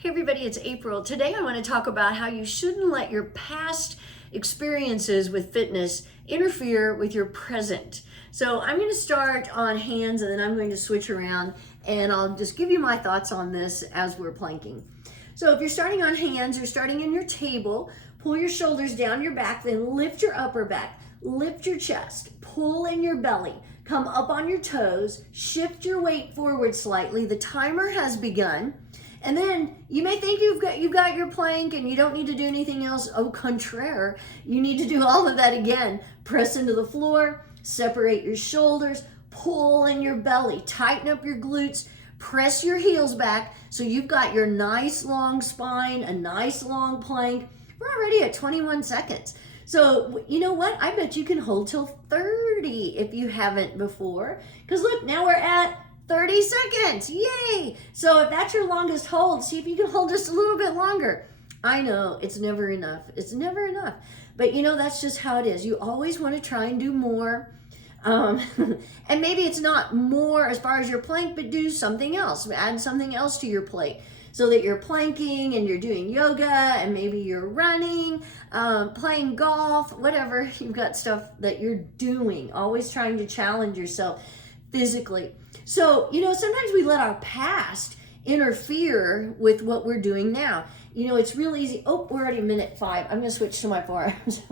Hey everybody, it's April. Today I want to talk about how you shouldn't let your past experiences with fitness interfere with your present. So I'm going to start on hands and then I'm going to switch around and I'll just give you my thoughts on this as we're planking. So if you're starting on hands, you're starting in your table, pull your shoulders down your back, then lift your upper back, lift your chest, pull in your belly, come up on your toes, shift your weight forward slightly. The timer has begun. And then you may think you've got your plank and you don't need to do anything else. Au contraire, you need to do all of that again. Press into the floor, separate your shoulders, pull in your belly, tighten up your glutes, press your heels back so you've got your nice long spine, a nice long plank. We're already at 21 seconds. So you know what? I bet you can hold till 30 if you haven't before. Because look, now we're at 30 seconds, yay! So if that's your longest hold, see if you can hold just a little bit longer. I know, it's never enough. It's never enough. But you know, that's just how it is. You always want to try and do more. And maybe it's not more as far as your plank, but do something else. Add something else to your plate so that you're planking and you're doing yoga and maybe you're running, playing golf, whatever. You've got stuff that you're doing, always trying to challenge yourself physically. So, you know, sometimes we let our past interfere with what we're doing now. You know, it's real easy. Oh, we're already minute 5. I'm going to switch to my forearms.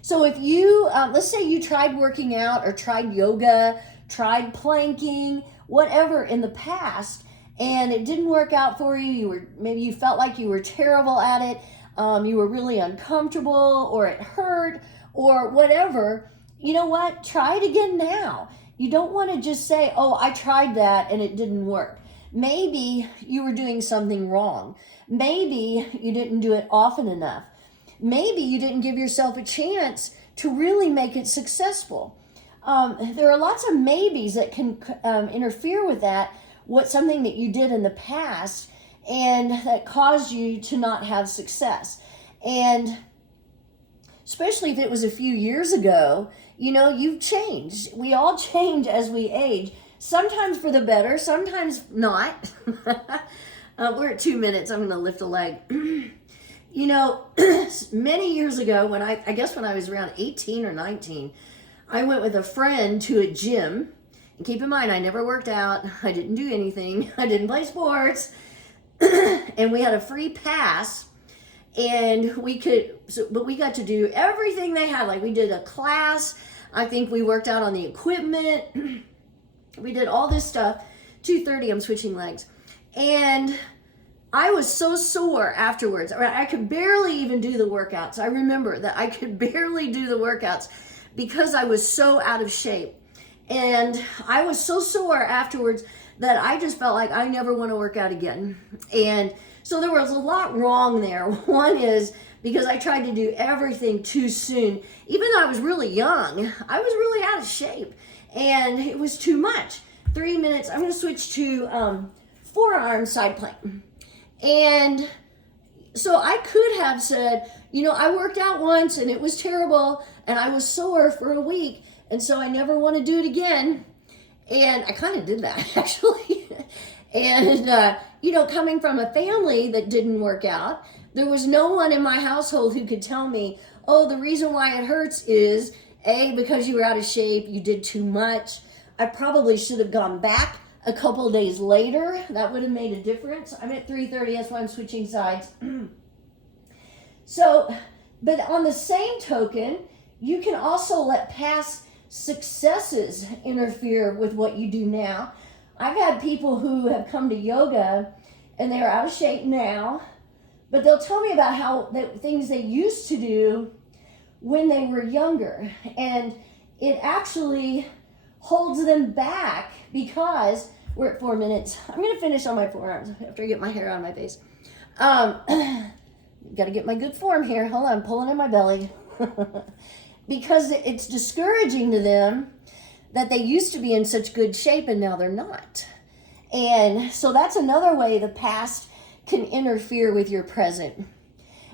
So if you, let's say you tried working out or tried yoga, tried planking, whatever in the past, and it didn't work out for you, maybe you felt like you were terrible at it, you were really uncomfortable, or it hurt, or whatever, you know what? Try it again now. You don't want to just say, oh, I tried that and it didn't work. Maybe you were doing something wrong. Maybe you didn't do it often enough. Maybe you didn't give yourself a chance to really make it successful. There are lots of maybes that can interfere with that, something that you did in the past and that caused you to not have success. And especially if it was a few years ago, you know, you've changed. We all change as we age, sometimes for the better, sometimes not. We're at 2 minutes. I'm going to lift a leg. You know, many years ago, when I guess when I was around 18 or 19, I went with a friend to a gym. And keep in mind, I never worked out. I didn't do anything. I didn't play sports. And we had a free pass. And but we got to do everything they had. Like we did a class. I think we worked out on the equipment. We did all this stuff. 2:30, I'm switching legs. And I was so sore afterwards. I could barely even do the workouts. I remember that I could barely do the workouts because I was so out of shape. And I was so sore afterwards that I just felt like I never want to work out again. And so there was a lot wrong there. One is because I tried to do everything too soon. Even though I was really young, I was really out of shape. And it was too much. 3 minutes, I'm going to switch to forearm side plank. And so I could have said, you know, I worked out once and it was terrible and I was sore for a week. And so I never want to do it again. And I kind of did that actually. And, you know, coming from a family that didn't work out, there was no one in my household who could tell me, oh, the reason why it hurts is A, because you were out of shape, you did too much. I probably should have gone back a couple of days later. That would have made a difference. I'm at 3:30, that's why I'm switching sides. So, but on the same token, you can also let past successes interfere with what you do now. I've had people who have come to yoga and they're out of shape now, but they'll tell me about how things they used to do when they were younger. And it actually holds them back because we're at 4 minutes. I'm going to finish on my forearms after I get my hair out of my face. Got to get my good form here. Hold on, I'm pulling in my belly. Because it's discouraging to them that they used to be in such good shape and now they're not. And so that's another way the past can interfere with your present.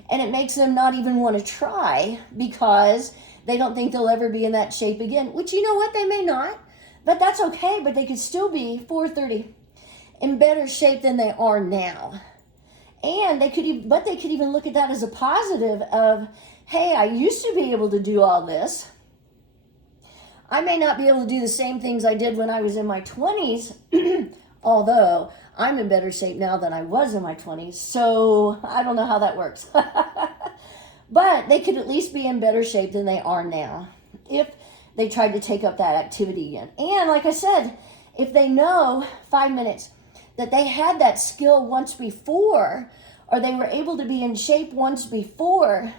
And it makes them not even want to try because they don't think they'll ever be in that shape again, which you know what, they may not, but that's okay, but they could still be 4:30. in better shape than they are now. And they could even look at that as a positive of, hey, I used to be able to do all this. I may not be able to do the same things I did when I was in my 20s, although I'm in better shape now than I was in my 20s. So I don't know how that works. But they could at least be in better shape than they are now if they tried to take up that activity again. And like I said, if they know 5 minutes that they had that skill once before, or they were able to be in shape once before,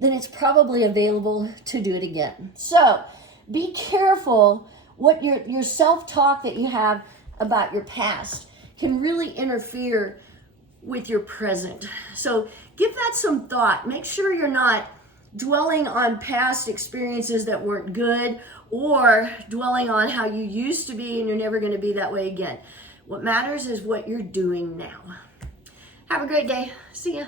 then it's probably available to do it again. So be careful what your self-talk that you have about your past can really interfere with your present. So give that some thought. Make sure you're not dwelling on past experiences that weren't good, or dwelling on how you used to be and you're never going to be that way again. What matters is what you're doing now. Have a great day. See ya.